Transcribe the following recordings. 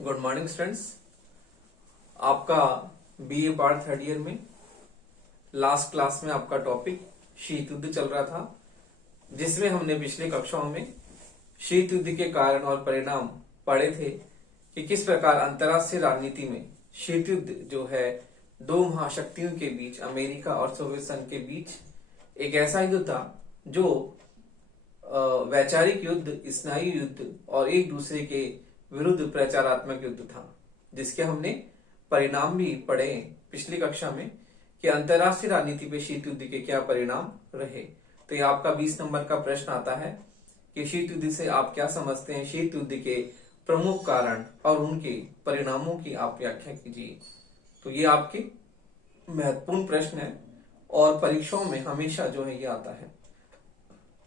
Good morning students. आपका BA part third year में last class में आपका टॉपिक शीत युद्ध चल रहा था, जिसमें हमने पिछले कक्षाओं में शीत युद्ध के कारण और परिणाम पढ़े थे कि किस प्रकार अंतर्राष्ट्रीय राजनीति में शीत युद्ध जो है दो महाशक्तियों के बीच, अमेरिका और सोवियत संघ के बीच, एक ऐसा युद्ध था जो वैचारिक युद्ध, स्नायु युद्ध और एक दूसरे के विरुद्ध प्रचारात्मक युद्ध था, जिसके हमने परिणाम भी पढ़े पिछली कक्षा में कि अंतर्राष्ट्रीय राजनीति पे शीत युद्ध के क्या परिणाम रहे। तो ये आपका 20 नंबर का प्रश्न आता है कि शीत युद्ध से आप क्या समझते हैं, शीत युद्ध के प्रमुख कारण और उनके परिणामों की आप व्याख्या कीजिए। तो ये आपके महत्वपूर्ण प्रश्न है और परीक्षाओं में हमेशा जो है ये आता है।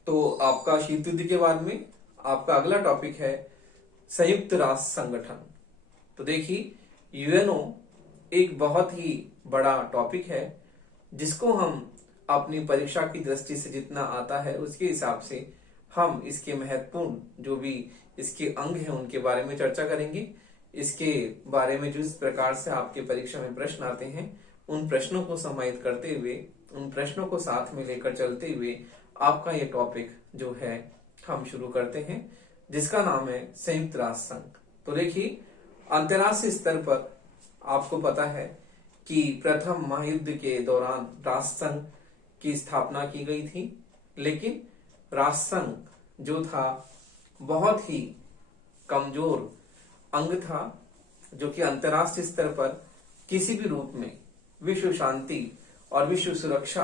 तो आपका शीत युद्ध के बाद में आपका अगला टॉपिक है संयुक्त राष्ट्र संगठन। तो देखिए, यूएनओ एक बहुत ही बड़ा टॉपिक है जिसको हम अपनी परीक्षा की दृष्टि से जितना आता है उसके हिसाब से हम इसके महत्वपूर्ण जो भी इसके अंग हैं उनके बारे में चर्चा करेंगे। इसके बारे में जिस प्रकार से आपके परीक्षा में प्रश्न आते हैं उन प्रश्नों को समाहित करते हुए, उन प्रश्नों को साथ में लेकर चलते हुए आपका ये टॉपिक जो है हम शुरू करते हैं, जिसका नाम है संयुक्त राष्ट्र संघ। तो देखिए, अंतर्राष्ट्रीय स्तर पर आपको पता है कि प्रथम महायुद्ध के दौरान राष्ट्र संघ की स्थापना की गई थी, लेकिन राष्ट्र संघ जो था बहुत ही कमजोर अंग था जो कि अंतर्राष्ट्रीय स्तर पर किसी भी रूप में विश्व शांति और विश्व सुरक्षा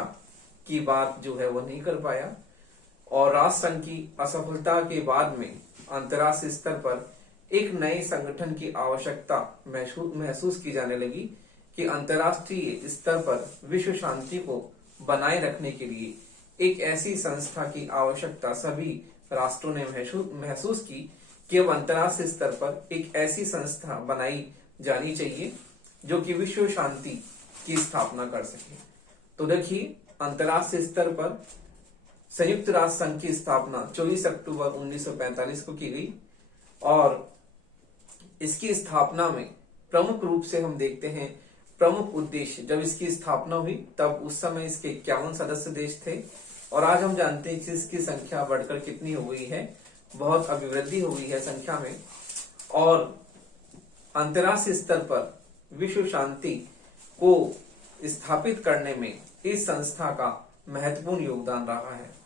की बात जो है वो नहीं कर पाया। और राष्ट्र संघ की असफलता के बाद में अंतर्राष्ट्रीय स्तर पर एक नए संगठन की आवश्यकता महसूस की जाने लगी कि अंतर्राष्ट्रीय स्तर पर विश्व शांति को बनाए रखने के लिए एक ऐसी संस्था की आवश्यकता सभी राष्ट्रों ने महसूस की कि अब अंतर्राष्ट्रीय स्तर पर एक ऐसी संस्था बनाई जानी चाहिए जो कि विश्व शांति की स्थापना कर सके। तो देखिए, अंतर्राष्ट्रीय स्तर पर संयुक्त राष्ट्र संघ की स्थापना 24 अक्टूबर 1945 को की गई और इसकी स्थापना में प्रमुख रूप से हम देखते हैं प्रमुख उद्देश्य, जब इसकी स्थापना हुई तब उस समय इसके 51 सदस्य देश थे और आज हम जानते हैं कि इसकी संख्या बढ़कर कितनी हो गई है, बहुत अभिवृद्धि हो गई है संख्या में। और अंतर्राष्ट्रीय स्तर पर विश्व शांति को स्थापित करने में इस संस्था का महत्वपूर्ण योगदान रहा है।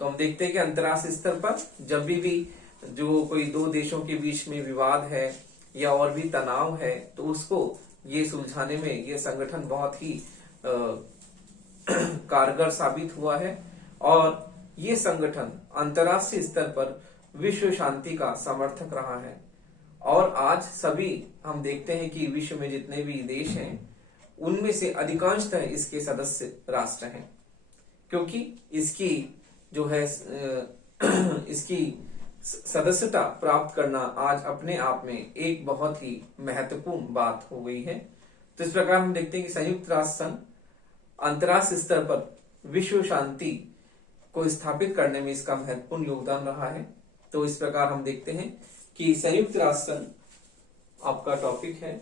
तो हम देखते हैं कि अंतर्राष्ट्रीय स्तर पर जब भी जो कोई दो देशों के बीच में विवाद है या और भी तनाव है तो उसको ये सुलझाने में ये संगठन बहुत ही कारगर साबित हुआ है और ये संगठन अंतर्राष्ट्रीय स्तर पर विश्व शांति का समर्थक रहा है। और आज सभी हम देखते हैं कि विश्व में जितने भी देश हैं उनमें से अधिकांशतः इसके सदस्य राष्ट्र हैं, क्योंकि इसकी जो है इसकी सदस्यता प्राप्त करना आज अपने आप में एक बहुत ही महत्वपूर्ण बात हो गई है। तो इस प्रकार हम देखते हैं कि संयुक्त राष्ट्र संघ अंतर्राष्ट्रीय स्तर पर विश्व शांति को स्थापित करने में इसका महत्वपूर्ण योगदान रहा है। तो इस प्रकार हम देखते हैं कि संयुक्त राष्ट्र संघ आपका टॉपिक है।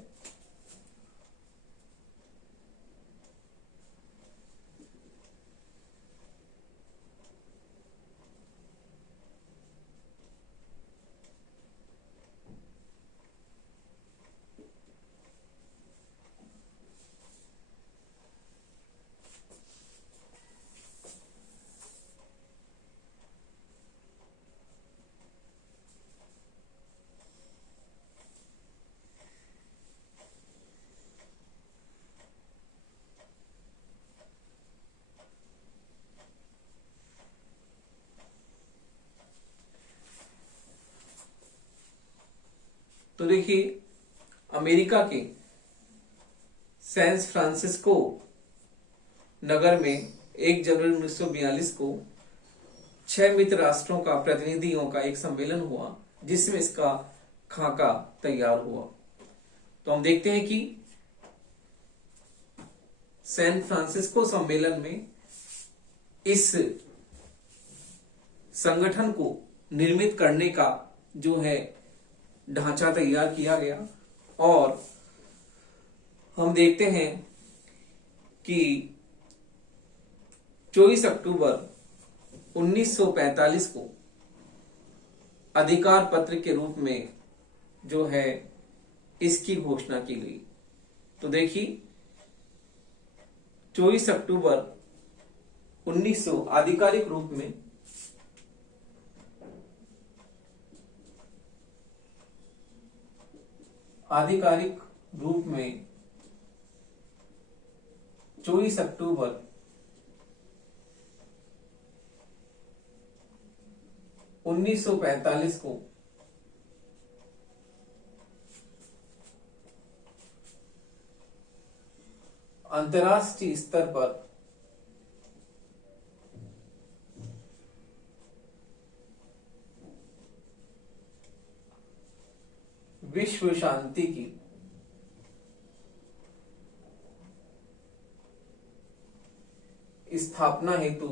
तो देखिए, अमेरिका के सैन फ्रांसिस्को नगर में 1 जनवरी 1942 को 6 मित्र राष्ट्रों का प्रतिनिधियों का एक सम्मेलन हुआ जिसमें इसका खाका तैयार हुआ। तो हम देखते हैं कि सैन फ्रांसिस्को सम्मेलन में इस संगठन को निर्मित करने का जो है ढांचा तैयार किया गया और हम देखते हैं कि 24 अक्टूबर 1945 को अधिकार पत्र के रूप में जो है इसकी घोषणा की गई। तो देखिए 24 अक्टूबर 1900 आधिकारिक रूप में आधिकारिक रूप में 24 अक्टूबर 1945 को अंतर्राष्ट्रीय स्तर पर विश्व शांति की स्थापना हेतु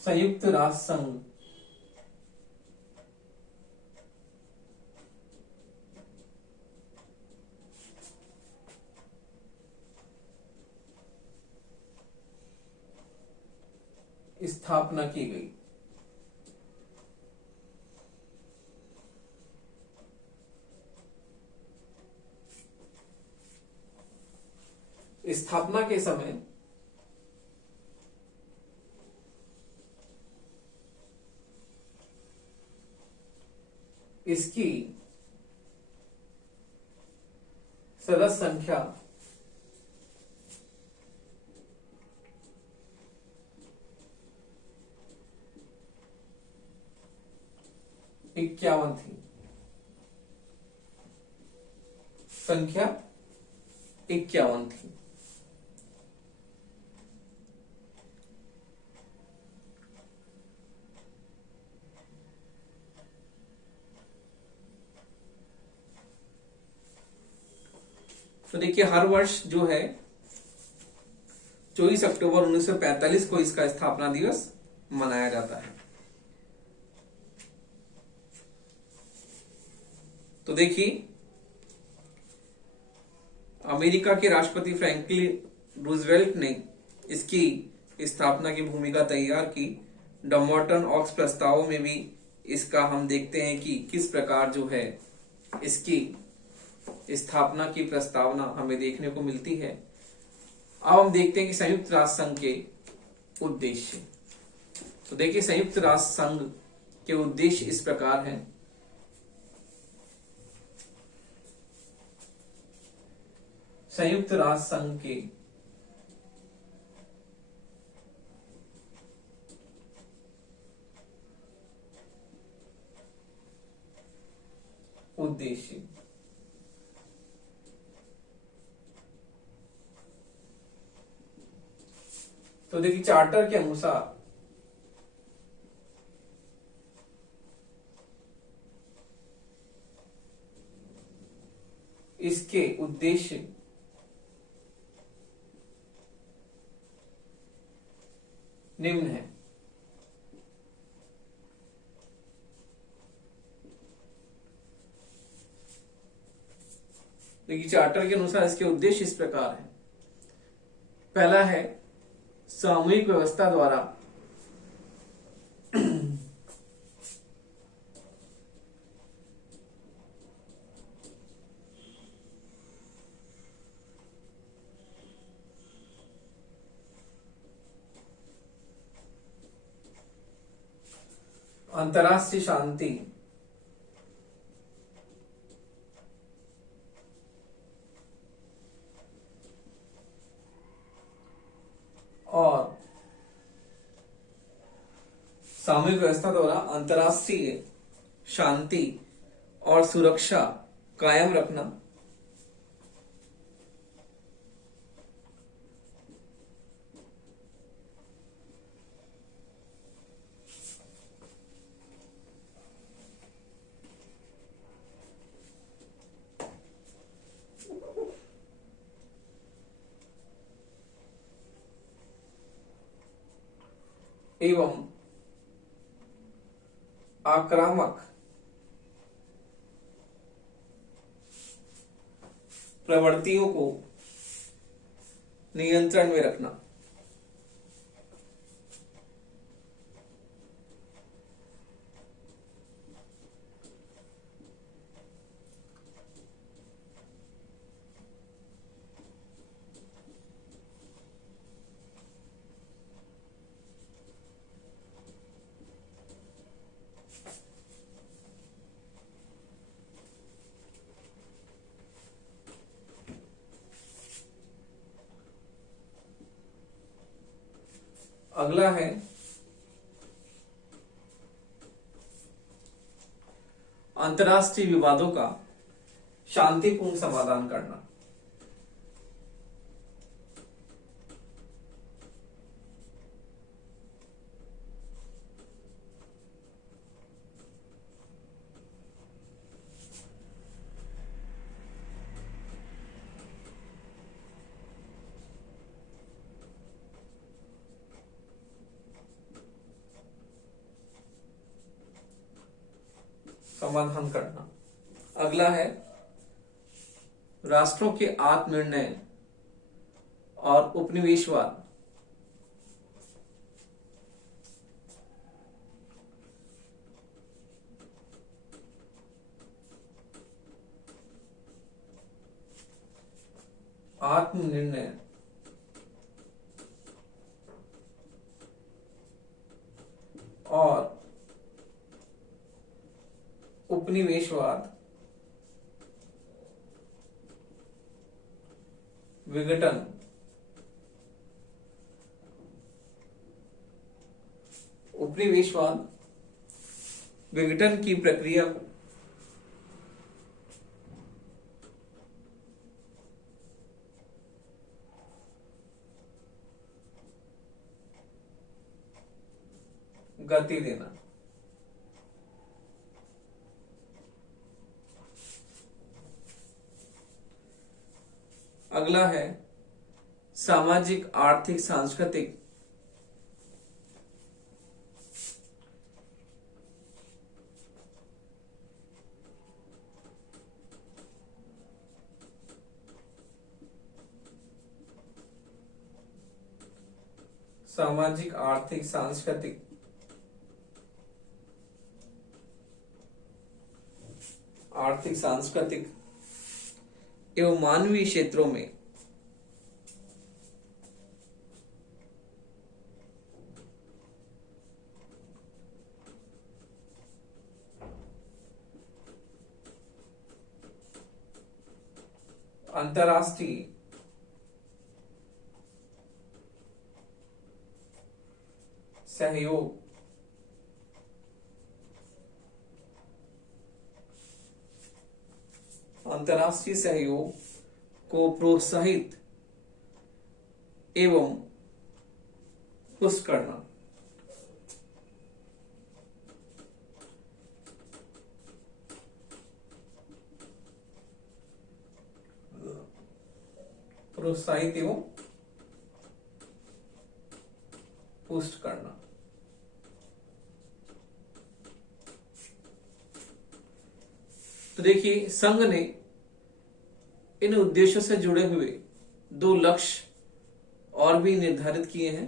संयुक्त राष्ट्र संघ स्थापना की गई। स्थापना के समय इसकी सदस्य संख्या 51 थी। संख्या 51 थी। तो देखिए हर वर्ष जो है 24 अक्टूबर 1945 को इसका स्थापना दिवस मनाया जाता है। तो देखिए अमेरिका के राष्ट्रपति फ्रैंकलिन रूजवेल्ट ने इसकी स्थापना की भूमिका तैयार की। डमॉर्टन ऑक्स प्रस्तावों में भी इसका हम देखते हैं कि किस प्रकार जो है इसकी स्थापना की प्रस्तावना हमें देखने को मिलती है। अब हम देखते हैं कि संयुक्त राष्ट्र संघ के उद्देश्य। तो देखिए संयुक्त राष्ट्र संघ के उद्देश्य इस प्रकार हैं। संयुक्त राष्ट्र संघ के उद्देश्य तो देखिए चार्टर के अनुसार इसके उद्देश्य निम्न है। देखिए चार्टर के अनुसार इसके उद्देश्य इस प्रकार है। पहला है सामूहिक व्यवस्था द्वारा अंतर्राष्ट्रीय शांति और सामूहिक व्यवस्था द्वारा अंतर्राष्ट्रीय शांति और सुरक्षा कायम रखना एवं आक्रामक प्रवृत्तियों को नियंत्रण में रखना। अगला है अंतर्राष्ट्रीय विवादों का शांतिपूर्ण समाधान करना। समाधान करना। अगला है राष्ट्रों के आत्मनिर्णय और उपनिवेशवाद। आत्मनिर्णय और उपनिवेशवाद विघटन उपनिवेशवाद विघटन की प्रक्रिया को गति देना। अगला है सामाजिक आर्थिक सांस्कृतिक सामाजिक आर्थिक सांस्कृतिक आर्थिक सांस्कृतिक एवं मानवीय क्षेत्रों में अंतर्राष्ट्रीय सहयोग अंतर्राष्ट्रीय सहयोग को प्रोत्साहित एवं पुष्ट करना। प्रोत्साहित एवं पुष्ट करना। तो देखिए संघ ने इन उद्देश्यों से जुड़े हुए 2 लक्ष्य और भी निर्धारित किए हैं।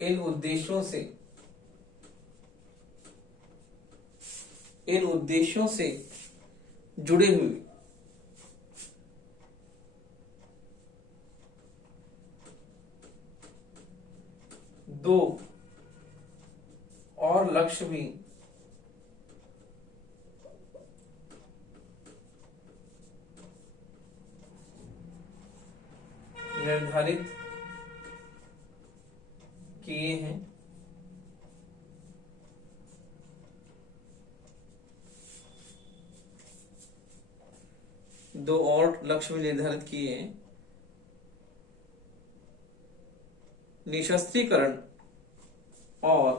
इन उद्देश्यों से जुड़े हुए 2 और लक्ष्य भी निर्धारित किए हैं। दो और लक्ष्य भी निर्धारित किए हैं। निशस्त्रीकरण और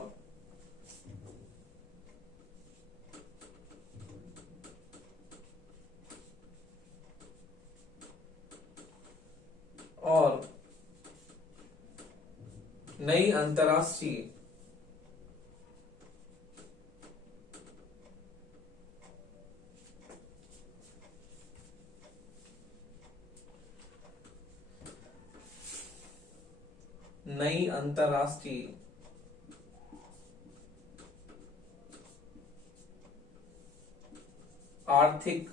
नई अंतर्राष्ट्रीय आर्थिक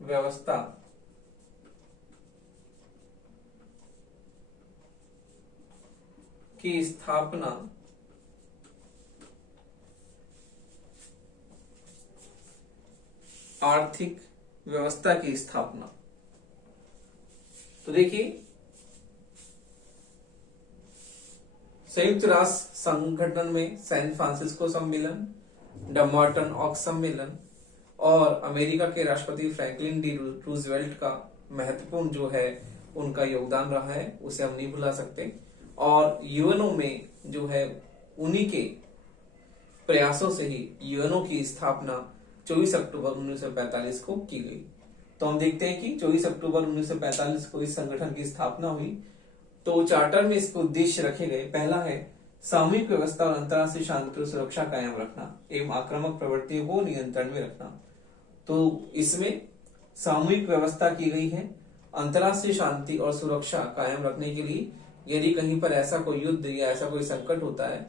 व्यवस्था की स्थापना आर्थिक व्यवस्था की स्थापना। तो देखिए, संयुक्त राष्ट्र संगठन में सैन फ्रांसिस्को सम्मेलन, द मॉर्टन ऑक्स सम्मेलन और अमेरिका के राष्ट्रपति फ्रैंकलिन डी रूजवेल्ट का महत्वपूर्ण जो है उनका योगदान रहा है, उसे हम नहीं भुला सकते। और यूएनओ में जो है उन्हीं के प्रयासों से ही यूएनओ की स्थापना 24 अक्टूबर 1945 को की गई। तो हम देखते हैं कि 24 अक्टूबर 1945 को इस संगठन की स्थापना हुई। तो चार्टर में इसके उद्देश्य रखे गए। पहला है सामूहिक व्यवस्था और अंतर्राष्ट्रीय शांति और सुरक्षा कायम रखना एवं आक्रामक प्रवृत्तियों को नियंत्रण में रखना। तो इसमें सामूहिक व्यवस्था की गई है। अंतर्राष्ट्रीय शांति और सुरक्षा कायम रखने के लिए यदि कहीं पर ऐसा कोई युद्ध या ऐसा कोई संकट होता है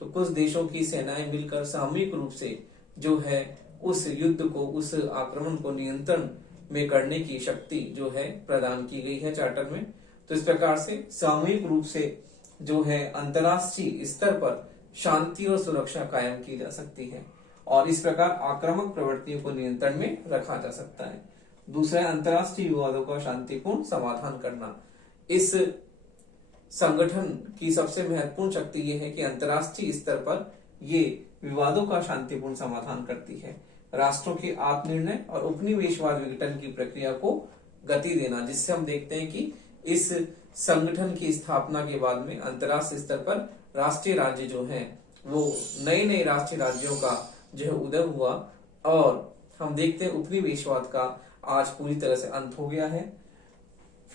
तो कुछ देशों की सेनाएं मिलकर सामूहिक रूप से जो है उस युद्ध को, उस आक्रमण को नियंत्रण में करने की शक्ति जो है प्रदान की गई है चार्टर में। तो इस प्रकार से सामूहिक रूप से जो है अंतर्राष्ट्रीय स्तर पर शांति और सुरक्षा कायम की जा सकती है और इस प्रकार आक्रामक प्रवृत्तियों को नियंत्रण में रखा जा सकता है। दूसरा है अंतर्राष्ट्रीय विवादों का शांतिपूर्ण समाधान करना। इस संगठन की सबसे महत्वपूर्ण शक्ति यह है कि अंतर्राष्ट्रीय स्तर पर ये विवादों का शांतिपूर्ण समाधान करती है। राष्ट्रों के आत्मनिर्णय और उपनिवेशवाद विघटन की प्रक्रिया को गति देना, जिससे हम देखते हैं कि इस संगठन की स्थापना के बाद में अंतर्राष्ट्रीय स्तर पर राष्ट्रीय राज्य जो हैं वो नए नए राष्ट्रीय राज्यों का जो है उदय हुआ और हम देखते हैं उपनिवेशवाद का आज पूरी तरह से अंत हो गया है।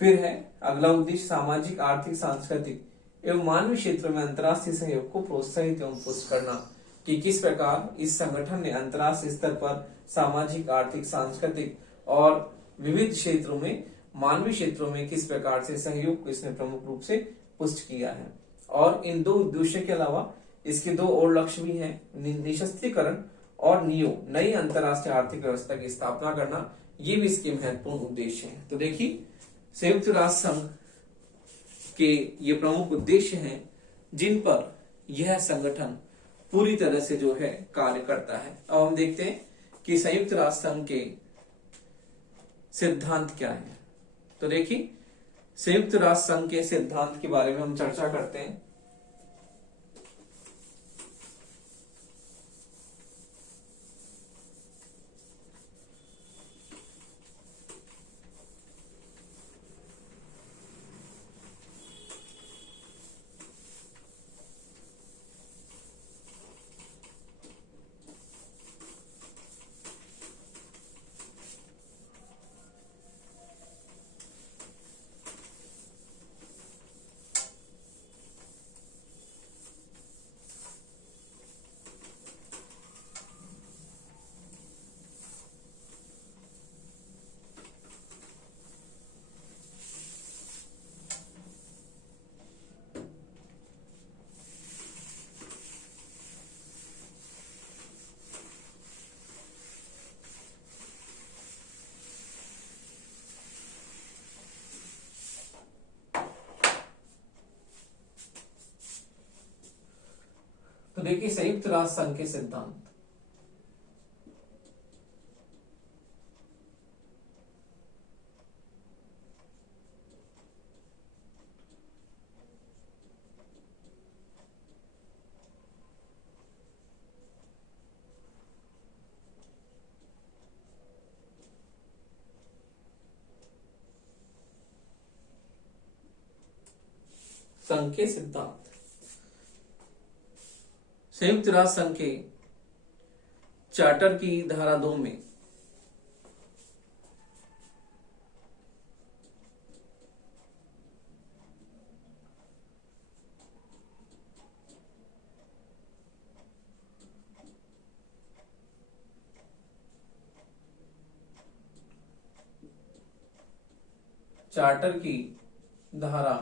फिर है अगला उद्देश्य सामाजिक, आर्थिक, सांस्कृतिक एवं मानवीय क्षेत्रों में अंतर्राष्ट्रीय सहयोग को प्रोत्साहित एवं पुष्ट करना कि किस प्रकार इस संगठन ने अंतर्राष्ट्रीय स्तर पर सामाजिक, आर्थिक, सांस्कृतिक और विविध क्षेत्रों में, मानवीय क्षेत्रों में किस प्रकार से सहयोग को इसने प्रमुख रूप से पुष्ट किया है। और इन दो उद्देश्यों के अलावा इसके दो और लक्ष्य भी हैं, निशस्त्रीकरण और नई अंतर्राष्ट्रीय आर्थिक व्यवस्था की स्थापना करना, ये भी इसके महत्वपूर्ण उद्देश्य हैं। तो देखिए, संयुक्त राष्ट्र संघ के ये प्रमुख उद्देश्य हैं जिन पर यह संगठन पूरी तरह से जो है कार्य करता है। अब हम देखते हैं कि संयुक्त राष्ट्र संघ के सिद्धांत क्या है। तो देखिए, संयुक्त राष्ट्र संघ के सिद्धांत के बारे में हम चर्चा करते हैं। तो देखिए, संयुक्त राष्ट्र संघ के सिद्धांत। संघ के सिद्धांत। संयुक्त राष्ट्र संघ के चार्टर की धारा 2 में चार्टर की धारा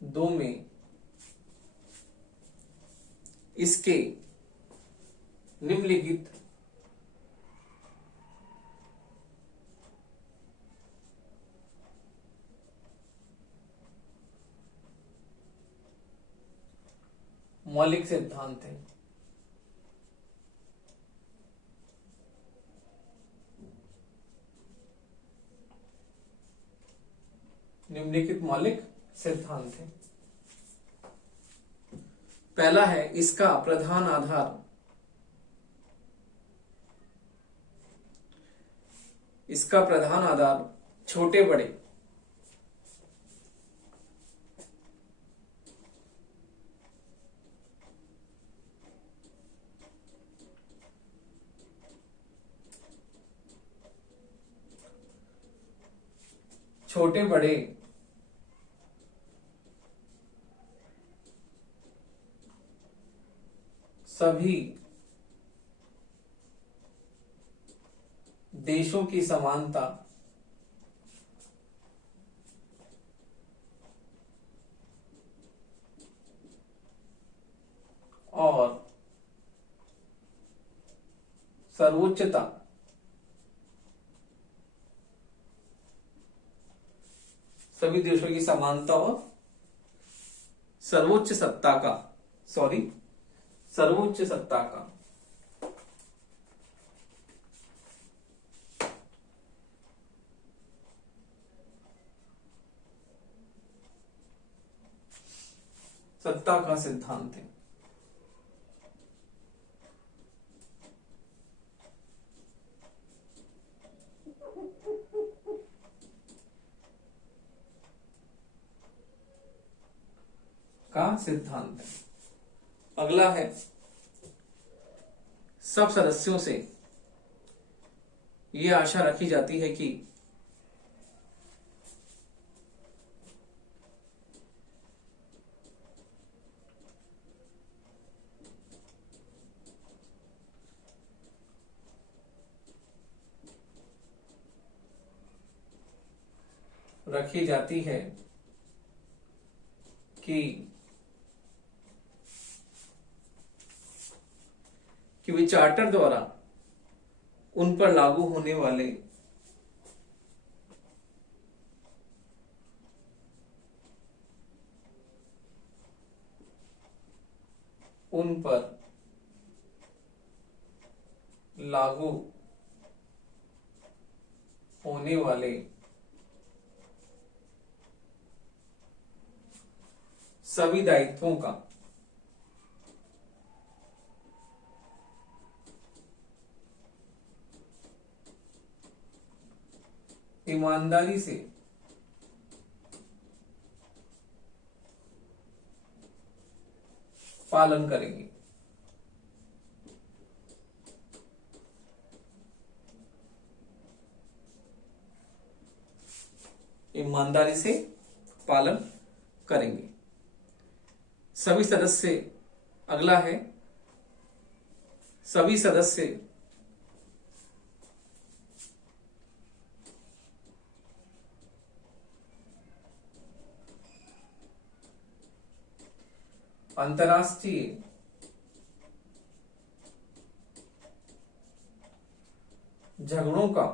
2 में इसके निम्नलिखित मौलिक सिद्धांत हैं। निम्नलिखित मौलिक सिद्धांत हैं। पहला है इसका प्रधान आधार छोटे बड़े सभी देशों की समानता और सर्वोच्चता सभी देशों की समानता और सर्वोच्च सत्ता का सिद्धांत है। अगला है सब सदस्यों से यह आशा रखी जाती है कि वे चार्टर द्वारा उन पर लागू होने वाले सभी दायित्वों का ईमानदारी से पालन करेंगे। ईमानदारी से पालन करेंगे सभी सदस्य। अगला है सभी सदस्य अंतर्राष्ट्रीय झगड़ों का